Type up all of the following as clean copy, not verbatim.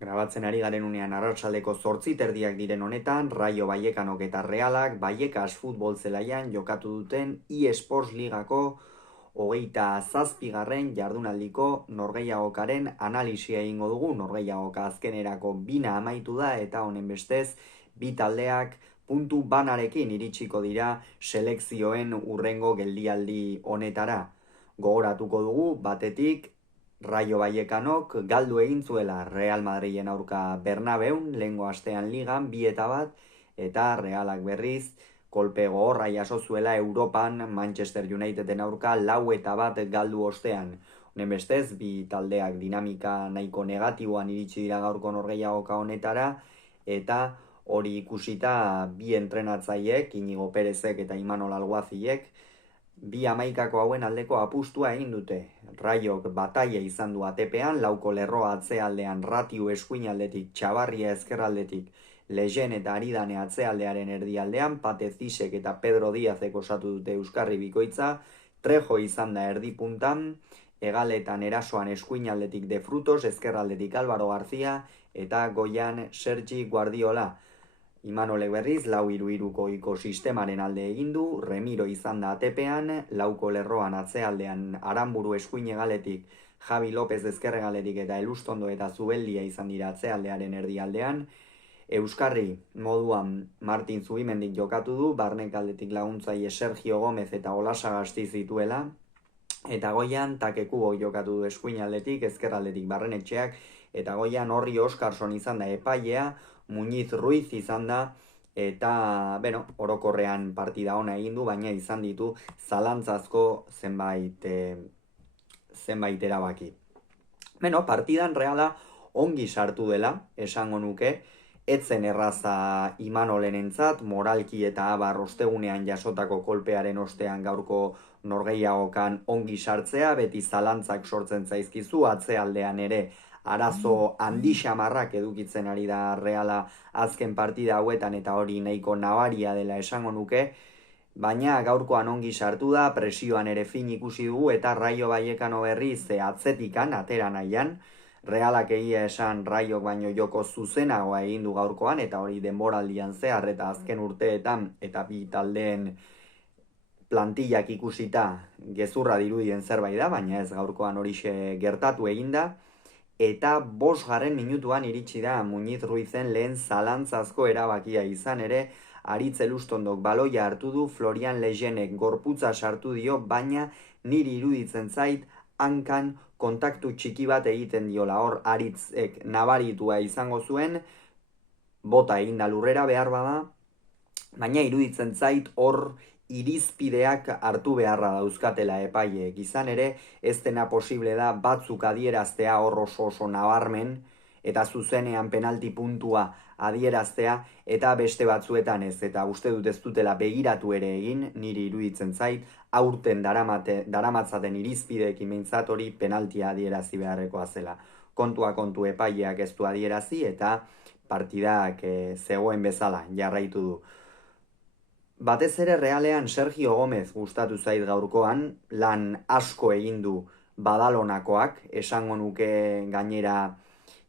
Grabatzen ari garen unean arratsaldeko 8:30 diren honetan, Rayo Vallecanok eta Realak Vallecas futbol zelaian jokatu duten eSports Ligako 27. jardunaldiko norgehiagokaren analisia egingo dugu. Norgehiagoka azkenerako bina amaitu da eta honen bestez bi taldeak puntu banarekin iritsiko dira selekzioen hurrengo geldialdi honetara. Gogoratuko dugu batetik Rayo Vallecanok galdu egin zuela Real Madrilen aurka Bernabeun, lehengo astean ligan, 2-1, eta Realak berriz kolpe gogorra jaso zuela Europan Manchester Uniteden aurka 4-1 galdu ostean. Honen bestez, bi taldeak dinamika nahiko negatiboan iritsi dira gaurko norgehiagoka honetara, eta hori ikusita bi entrenatzaileek, Inigo Perezek eta Imanol Alguazilek, bi hamaikako hauen aldeko apustua egin dute. Raiok bataia izan du atepean, lauko lerroa atzealdean Ratiu eskuinaldetik, Txabarria ezkerraldetik, Lejen eta Aridane atzealdearen erdialdean, Pate Zisek eta Pedro Diazek osatu dute Euskarri bikoitza, Trejo izan da erdi puntan, Hegaletan erasoan eskuinaldetik De Frutos, ezkerraldetik Álvaro García, eta goian Sergi Guardiola. Imanolek berriz, 4-3-3ko sistemaren alde egin du, Remiro izan da atepean, lauko lerroan atzealdean Aranburu eskuinegaletik, Javi López ezkerregaletik eta Elustondo eta Zubeldia izan dira atzealdearen erdialdean. Euskarri moduan Martin Zubimendik jokatu du, barnekaldetik laguntzaile Sergio Gómez eta Olasagasti zituela, eta goian Takekubo jokatu du eskuinaldetik, ezkerraldetik Barrenetxeak, eta goian Horri Oskarson izan da epailea, Muñiz Ruiz izan da, eta, orokorrean partida ona egin du, baina izan ditu zalantzazko zenbait erabaki. Partidan Reala ongi sartu dela, esango nuke, etzen erraza Imanolenentzat, moralki eta abar ostegunean jasotako kolpearen ostean gaurko norgehiagokan ongi sartzea, beti zalantzak sortzen zaizkizu, atzealdean ere arazo handi xamarrak edukitzen ari da Reala azken partida hauetan, eta hori nahiko nabaria dela esango nuke, baina gaurkoan ongi sartu da, presioan ere fin ikusi dugu, eta Rayo Vallecano berriz atzetikan atera nahian, Realak egia esan Raiok baino joko zuzenagoa egin du gaurkoan, eta hori denboraldian zehar eta azken urteetan, eta bi taldeen plantillak ikusita gezurra dirudien zerbait da, baina ez gaurkoan horixe gertatu eginda, eta 5. minutuan iritsi da Muñiz Ruizen lehen zalantzazko erabakia izan ere, Aritz Elustondok baloia hartu du, Florian Lejenek gorputza sartu dio, baina niri iruditzen zait hankan kontaktu txiki bat egiten diola, hor Aritzek nabaritua izango zuen, bota eginda lurrera behar bada, baina iruditzen zait hor irizpideak hartu beharra dauzkatela epaileek. Izan ere, ez dena posible da batzuk adieraztea hor oso nabarmen, eta zuzenean penalti puntua adieraztea, eta beste batzuetan ez, eta uste dut ez dutela begiratu ere egin, niri iruditzen zait, aurten daramatzaten irizpideekin behintzat hori penaltia adierazi beharrekoa zela. Kontua kontu epaileak ez du adierazi, eta partidak zegoen bezala jarraitu du. Batez ere Realean Sergio Gómez gustatu zait gaurkoan, lan asko egin du Badalonakoak, esango nuke gainera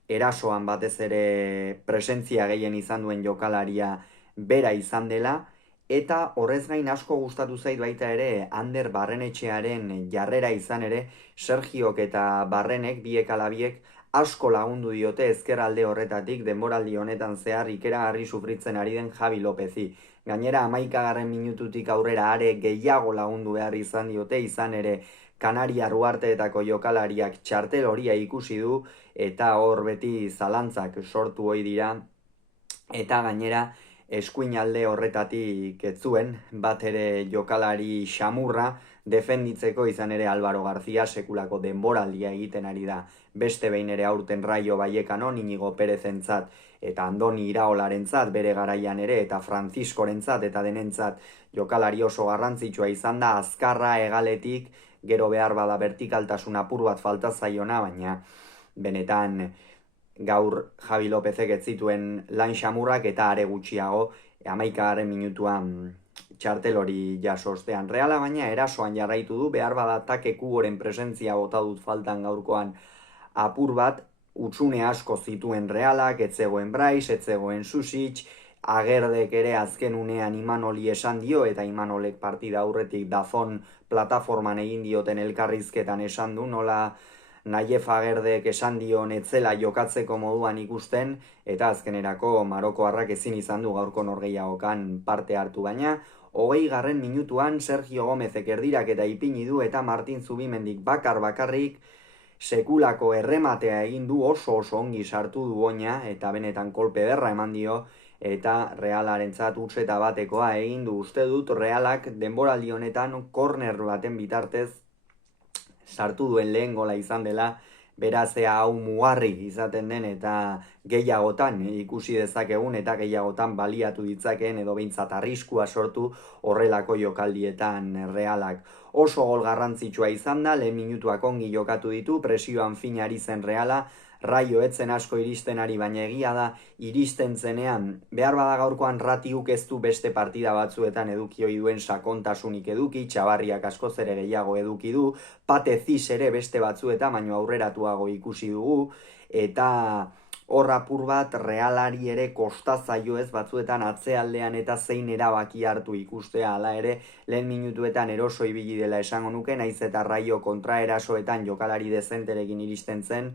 erasoan batez ere presentzia gehien izan duen jokalaria bera izan dela, eta horrez gain asko gustatu zait baita ere Ander Barrenetxearen jarrera izan ere, Sergiok eta Barrenek, biek ala biek, asko lagundu diote ezkerralde horretatik denboraldi honetan zehar ikeragarri sufritzen ari den Javi Lópezi. Gainera 11. minututik aurrera are gehiago lagundu behar izan diote, izan ere Kanariar uharteetako jokalariak txartel horia ikusi du, eta hor beti zalantzak sortu ohi dira, eta gainera eskuinalde horretatik ez zuen bat ere jokalari xamurra defenditzeko, izan ere Álvaro García sekulako denboraldia egiten ari da. Beste behin ere aurten Rayo Vallecano, Inigo Perezentzat eta Andoni Iraolarentzat bere garaian ere, eta Franciscorentzat eta denentzat jokalari oso garrantzitsua izan da, azkarra hegaletik, gero behar bada vertikaltasun apur bat falta zaiona, baina benetan gaur Javi Lópezek ez zituen lan xamurrak, eta are gutxiago 11. minutuan txartel hori jaso ostean. Reala baina erasoan jarraitu du, behar bada Takekuboren presentzia bota dut faltan gaurkoan apur bat, utzune asko zituen Realak, ez zegoen Bryce, ez zegoen Susic, Agerdek ere azken unean Imanoli esan dio, eta Imanolek partida aurretik Dazon plataforman egin dioten elkarrizketan esan du, nola Naief Agerdek esan dion etzela jokatzeko moduan ikusten, eta azkenerako Marokoarrak ezin izan du gaurko norgehiagokan parte hartu, baina 20. minutuan Sergio Gomezek erdirak eta ipini du, eta Martin Zubimendik bakarrik sekulako errematea egin du, oso ongi sartu du oina, eta benetan kolpe derra eman dio, eta Realarentzat utxeta batekoa egin du. Uste dut Realak denboraldi honetan korner baten bitartez sartu duen lehen gola izan dela, berazea hau mugarri izaten den eta gehiagotan ikusi dezakegun eta gehiagotan baliatu ditzakeen edo behintzat arriskua sortu horrelako jokaldietan Realak. Oso gol garrantzitsua izan da, lehen minutuak ongi jokatu ditu, presioan fina ari zen Reala, Raio etzen asko iristen ari, baina egia da iristen zenean, behar bada gaurkoan Ratiuk ez du beste partida batzuetan eduki ohi duen sakontasunik eduki, Txabarriak askoz ere gehiago eduki du, Patezis ere beste batzuetan, baino aurreratuago ikusi dugu, eta hor apur bat Realari ere kostazaio ez batzuetan atzealdean eta zein erabaki hartu ikustea, hala ere lehen minutuetan eroso ibili dela esango nuke, naiz eta Raio kontraerasoetan jokalari dezenterekin iristen zen,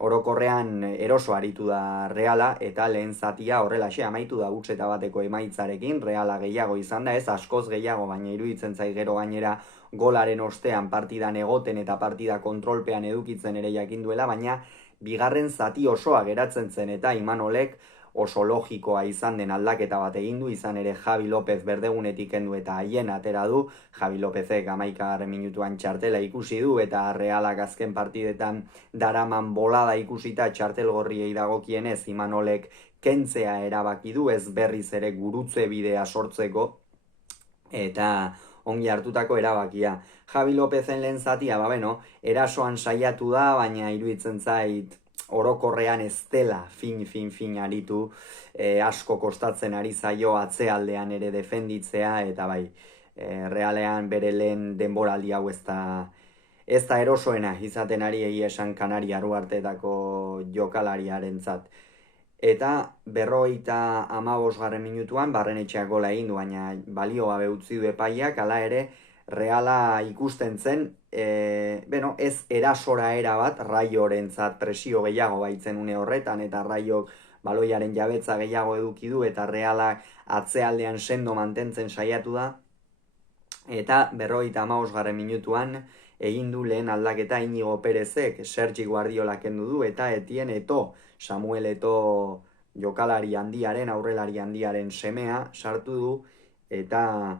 orokorrean eroso aritu da Reala, eta lehen zatia horrelaxe amaitu da utxeta bateko emaitzarekin, Reala gehiago izan da, ez askoz gehiago, baina iruditzen zait gero gainera golaren ostean partidan egoten eta partida kontrolpean edukitzen ere jakin duela, baina bigarren zati osoa geratzen zen eta Imanolek oso logikoa izan den aldaketa bat egin du, izan ere Javi López berdegunetik kendu eta haien atera du, Javi Lópezek 11. minutuan txartela ikusi du eta Realak azken partidetan daraman bolada ikusita txartel gorriei dagokienez Imanolek kentzea erabaki du, ez berriz ere gurutze bidea sortzeko, eta ongi hartutako erabakia. Javi Lópezen lehen zatia, erasoan saiatu da, baina iruditzen zait orokorrean ez dela fin aritu, asko kostatzen ari zaio atzealdean ere defenditzea, eta Realean bere lehen denboraldi hau ez da erosoena izaten ari egia esan Kanariar uharteetako jokalariarentzat. Eta 55. minutuan Barrenetxeak gola egin du, baina balio gabe utzi du epaiak, hala ere Reala ikusten zen, ez erasora erabat, Raiorentzat presio gehiago baitzen une horretan, eta Raiok baloiaren jabetza gehiago eduki du, eta Realak atzealdean sendo mantentzen saiatu da, eta 55. minutuan egin du lehen aldaketa Inigo Perezek, Sergi Guardiola kendu du, eta Etien Eto, Samuel Eto jokalari handiaren, aurrelari handiaren semea sartu du, eta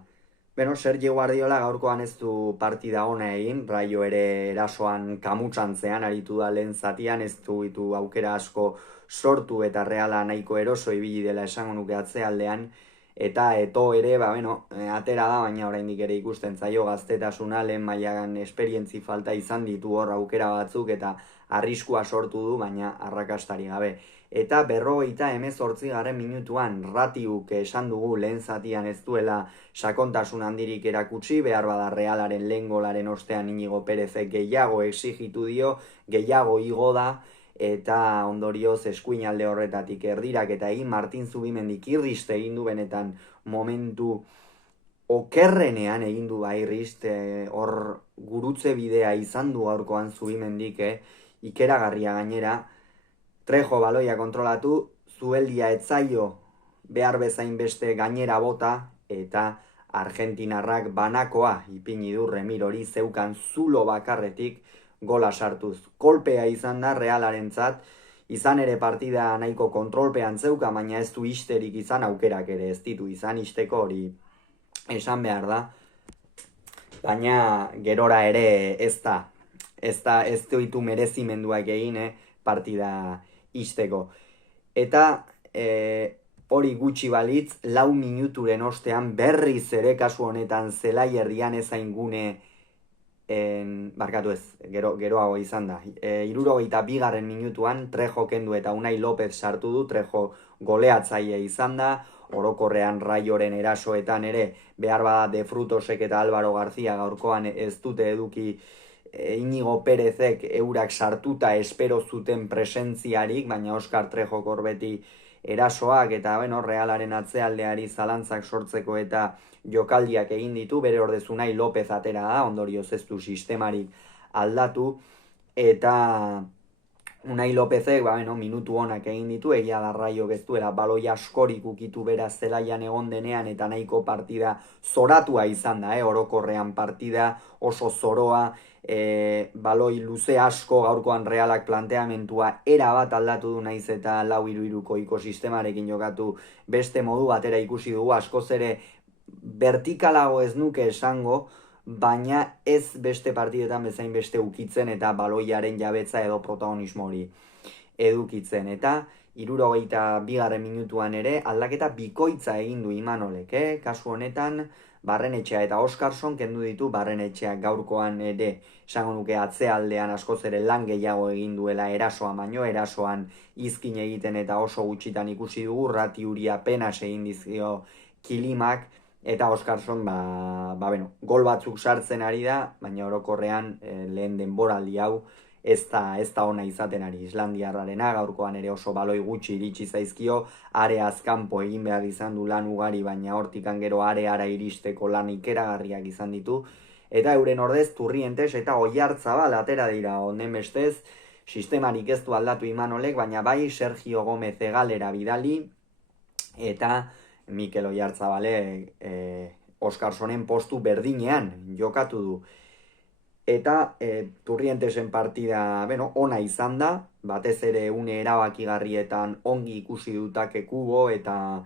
Sergi Guardiola gaurkoan ez du partida ona egin, Raio ere erasoan kamutsantzean aritu da lehen zatian, ez du ditu aukera asko sortu eta Reala nahiko eroso ibili dela esango nuke atzealdean, eta Eto ere, atera da, baina oraindik ere ikusten zaio gaztetasuna, lehen mailan esperientzi falta izan ditu hor aukera batzuk eta arriskua sortu du, baina arrakastari gabe. Eta 58. minutuan Ratiuk esan dugu lehen zatian ez duela sakontasun handirik erakutsi, behar bada Realaren lehen golaren ostean Inigo Perezek gehiago exigitu dio, gehiago igo da, eta ondorioz eskuin alde horretatik erdirak eta egin Martin Zubimendik irriste egin du benetan momentu okerrenean egin du irrist, hor gurutze bidea izan du gaurkoan Zubimendik, ikeragarria gainera, Trejo baloia kontrolatu, Zubeldia etzaio behar bezain beste gainera bota, eta Argentinarrak banakoa ipini du Remirori zeukan zulo bakarretik gola sartuz. Kolpea izan da Realarentzat, izan ere partida nahiko kontrolpean zeuka, baina ez du isterik izan, aukerak ere ez ditu izan isteko, hori esan behar da, baina gerora ere ez ditu merezimenduak egin partida isteko. Eta hori gutxi balitz, 4 minuturen ostean berriz ere kasu honetan zelai erdian ezain gune, geroago izan da. 62. minutuan Trejo kendu eta Unai López sartu du, Trejo goleatzaile izan da, orokorrean Raioren erasoetan ere behar bada De Frutosek eta Álvaro García gaurkoan ez dute eduki Inigo Perezek eurak sartuta espero zuten presentziarik, baina Oskar Trejok hor beti erasoak eta Realaren atzealdeari zalantzak sortzeko eta jokaldiak egin ditu, bere ordez Unai Lopez atera da, ondorioz ez du sistemarik aldatu, eta Unai Lopezek minutu onak egin ditu, egia da Raiok ez duela baloi askorik ukitu beraz zelaian egon denean eta nahiko partida zoratua izan da, orokorrean partida oso zoroa, baloi luze asko gaurkoan Realak planteamentua erabat aldatu du naiz eta 4-3-3ko ekosistemarekin jokatu beste modu batera ikusi dugu, askoz ere vertikalago ez nuke esango, baina ez beste partidetan bezain beste ukitzen eta baloiaren jabetza edo protagonismo hori edukitzen. Eta 62. minutuan ere aldaketa bikoitza egin du Imanolek, kasu honetan Barrenetxea eta Oskarson kendu ditu, Barrenetxea gaurkoan ere esango nuke atzealdean askoz ere lan gehiago egin duela erasoan baino, erasoan izkin egiten eta oso gutxitan ikusi dugu, Rati Uri apenas egin dizkio kilimak, eta Oskarson gol batzuk sartzen ari da, baina orokorrean lehen denboraldi hau ez da ona izaten ari Islandiarrarena, gaurkoan ere oso baloi gutxi iritsi zaizkio, areaz kanpo egin behar izan du lan ugari, baina hortikan gero areara iristeko lan ikeragarriak izan ditu, eta euren ordez Turrientes eta Oiartzabal atera dira honen bestez, sistemarik ez du aldatu Imanolek, baina bai Sergio Gomez egalera bidali, eta Mikel Oiartzabale Oskarsonen postu berdinean jokatu du. Eta Turrientesen partida ona izan da, batez ere une erabakigarrietan ongi ikusi dutake Kubo eta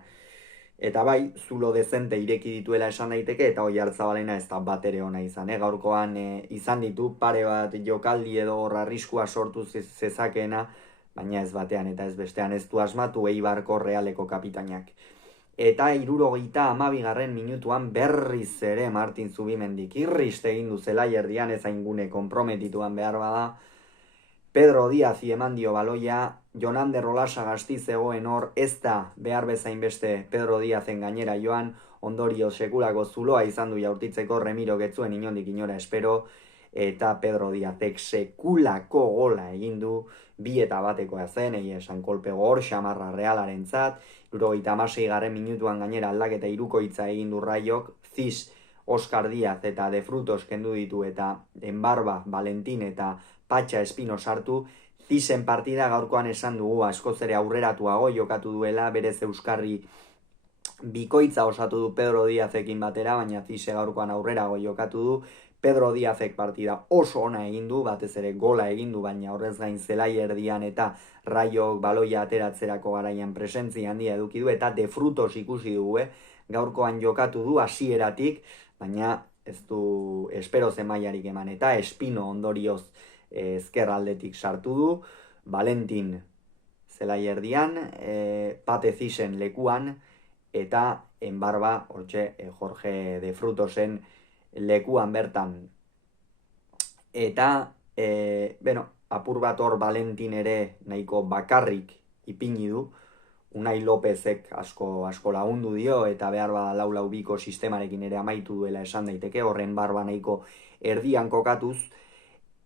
bai, zulo dezente ireki dituela esan daiteke, eta Oiartzabalena ez da bat ere ona izan. Gaurkoan izan ditu pare bat jokaldi edo arriskua sortu zezakeena, baina ez batean eta ez bestean ez du asmatu Eibarko Realeko kapitainak. Eta 72. minutuan berriz ere Martin Zubimendik irriste egin du zelaierdian ezaingune konprometituan behar bada. Pedro Díaz eman dio baloia, Jonander Olasagasti zegoen hor, ez da behar bezain beste Pedro Díazen gainera joan, ondorio sekulako zuloa izan du jaurtitzeko, Remiro getzuen inondik inora espero, eta Pedro Díazek sekulako gola egin du, 2-1 zen, esan kolpe gor, xamarra Realaren zat, 76. minutuan gainera aldaketa hirukoitza egin du Raiok, Zis, Oskar Díaz eta De Frutos kendu ditu eta Enbarba, Valentin eta Patxa Espino sartu, Zisen partida gaurkoan esan dugu askoz ere aurreratuago jokatu duela, berez Euskarri bikoitza osatu du Pedro Díazekin batera, baina Zise gaurkoan aurrerago jokatu du, Pedro Díazek partida oso ona egin du, batez ere gola egin du, baina horrez gain zelaierdian eta Raiok baloia ateratzerako garaian presentzia handia eduki du, eta De Frutos ikusi dugu, gaurkoan jokatu du hasieratik, baina ez du espero zemaiarik eman, eta Espino ondorioz ezkerraldetik sartu du, Valentin zelaierdian, Pate Zisen lekuan, eta Enbarba, hortxe, Jorge De Frutosen lekuan bertan. Eta, apur bat hor Valentin ere nahiko bakarrik ipini du, Unai Lopezek asko lagundu dio, eta behar bada 4-4-2ko sistemarekin ere amaitu duela esan daiteke, horren Barba nahiko erdian kokatuz,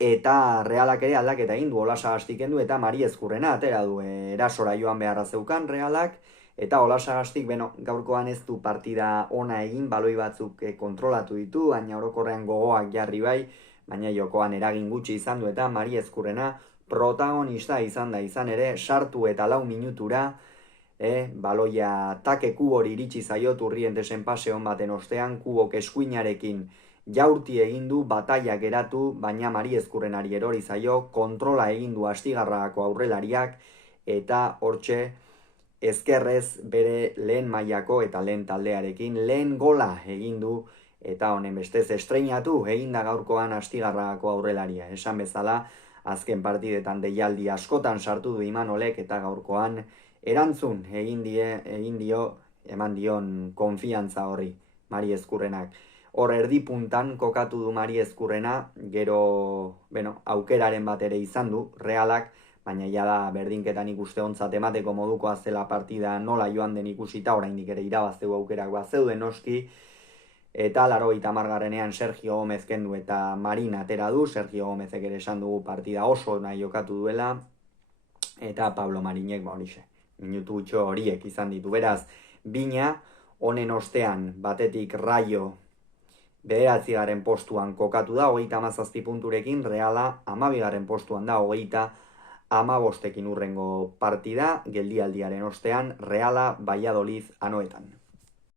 eta Realak ere aldaketa egin du, Olasagastik kendu eta Mari Ezkurrena atera du, erasora joan beharra zeukan Realak, eta Olasagastik, gaurkoan ez du partida ona egin, baloi batzuk kontrolatu ditu, baina orokorrean gogoak jarri bai, baina jokoan eragin gutxi izan du, eta Mari Ezkurrena protagonista izan da, izan ere, sartu eta 4 minutura, baloia take Kubori iritsi zaio Turrientesen pase hon baten ostean, Kubok eskuinarekin jaurti egin du, bataia geratu, baina Mari Ezkurrenari erori zaio, kontrola egin du Astigarragako aurrelariak, eta hortxe, ezkerrez bere lehen mailako eta lehen taldearekin lehen gola egin du, eta honen bestez estreinatu egin da gaurkoan Astigarragako aurrelaria. Esan bezala, azken partidetan deialdi askotan sartu du Imanolek, eta gaurkoan erantzun eman dion konfiantza horri Mari Ezkurrenak. Hor erdipuntan kokatu du Mari Ezkurrena, gero aukeraren bat ere izan du Realak, baina ja da berdinketan ikuste ontzat emateko modukoa zela partida nola joan den ikusita, oraindik ere irabazteko aukerak bazeuden noski, eta 80. Sergio Gómez kendu eta Marin atera du. Sergio Gómezek ere esan dugu partida oso nahi jokatu duela, eta Pablo Marinek horixe, minutu gutxo horiek izan ditu. Beraz, bina, honen ostean batetik Rayo 9. postuan kokatu da, 37 punturekin, Reala 12. postuan da, 35 urrengo partida, geldialdiaren ostean, Reala Valladolid anoetan.